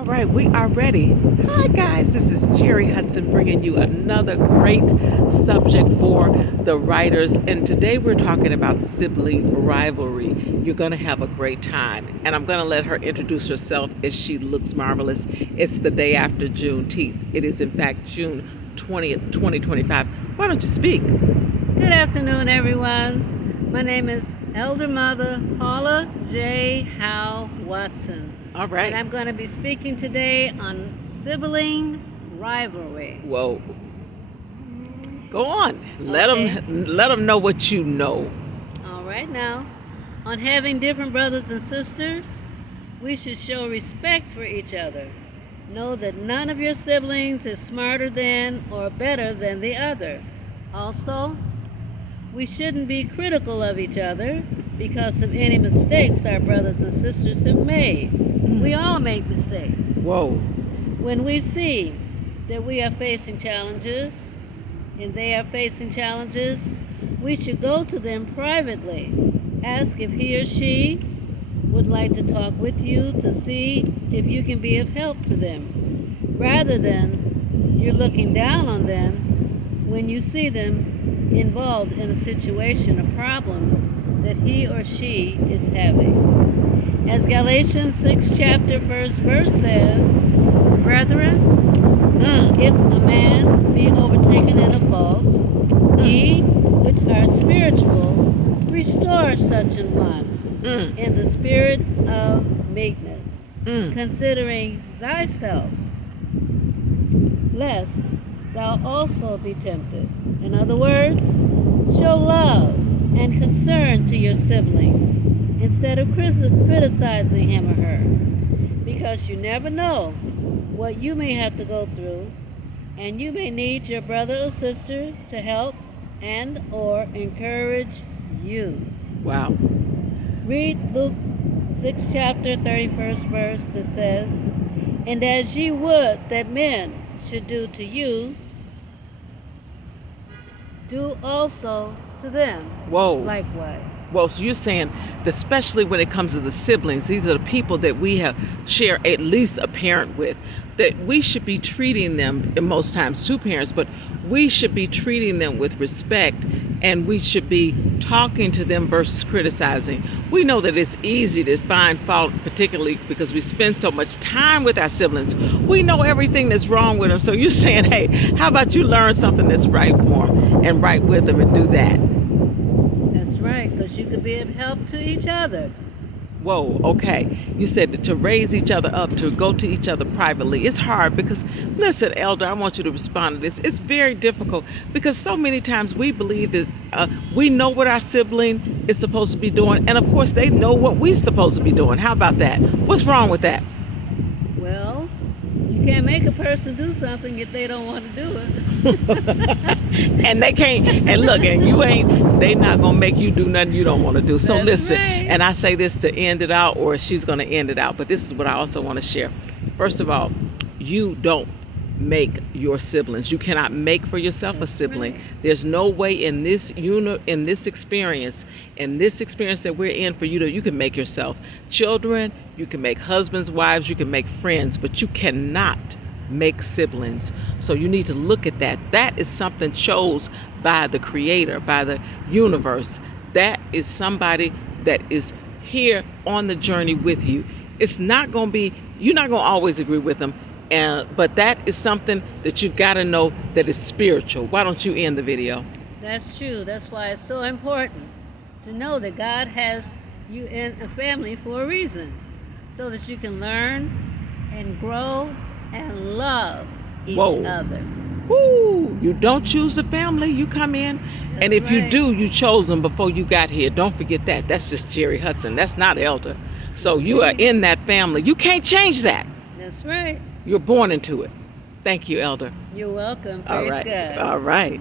All right, we are ready. Hi, guys. This is Jerry Hudson bringing you another great subject for the writers. And today we're talking about sibling rivalry. You're going to have a great time. And I'm going to let her introduce herself as she looks marvelous. It's the day after Juneteenth. It is, in fact, June 20th, 2025. Why don't you speak? Good afternoon, everyone. My name is Elder Mother Paula Watson. All right. And I'm going to be speaking today on sibling rivalry. Whoa. Go on. Okay. Let them know what you know. All right, now, on having different brothers and sisters, we should show respect for each other. Know that none of your siblings is smarter than or better than the other. Also, we shouldn't be critical of each other because of any mistakes our brothers and sisters have made. We all make mistakes. Whoa. When we see that we are facing challenges and they are facing challenges, we should go to them privately. Ask if he or she would like to talk with you to see if you can be of help to them, rather than you're looking down on them when you see them involved in a situation, a problem that he or she is having. As Galatians 6 chapter 1st verse says, Brethren, if a man be overtaken in a fault, ye which are spiritual, restore such an one in the spirit of meekness, considering thyself, lest thou also be tempted. In other words, show love and concern to your sibling instead of criticizing him or her, because you never know what you may have to go through, and you may need your brother or sister to help and or encourage you. Wow. Read Luke 6 chapter 31st verse that says, And as ye would that men should do to you, do also to them. Whoa. Likewise. Well, so you're saying that especially when it comes to the siblings, these are the people that we have share at least a parent with, that we should be treating them, and most times two parents, but we should be treating them with respect, and we should be talking to them versus criticizing. We know that it's easy to find fault, particularly because we spend so much time with our siblings. We know everything that's wrong with them. So you're saying, hey, how about you learn something that's right for them and right with them and do that? That's right, because you could be of help to each other. Whoa, okay. You said to raise each other up, to go to each other privately. It's hard because, listen, Elder, I want you to respond to this. It's very difficult because so many times we believe that we know what our sibling is supposed to be doing, and of course they know what we're supposed to be doing. How about that? What's wrong with that? Well, you can't make a person do something if they don't want to do it. And they can't, and look, and they not gonna make you do nothing you don't want to do. So That's listen, right. And I say this to end it out, or she's gonna end it out, but this is what I also want to share. First of all, you don't make your siblings. You cannot make for yourself a sibling. Right. There's no way in this experience that we're in, for you can make yourself children, you can make husbands, wives, you can make friends, but you cannot make siblings. So you need to look at that. That is something chose by the Creator, by the universe. That is somebody that is here on the journey with you. It's not going to be, you're not going to always agree with them, but that is something that you've got to know that is spiritual. Why don't you end the video? That's true. That's why it's so important to know that God has you in a family for a reason, so that you can learn and grow and love each other. Woo! You don't choose a family, you come in. That's and if right. you do, you chose them before you got here. Don't forget that. That's just Jerry Hudson. That's not Elder. So you are in that family. You can't change that. That's right. You're born into it. Thank you, Elder. You're welcome. All Praise right. God. All right.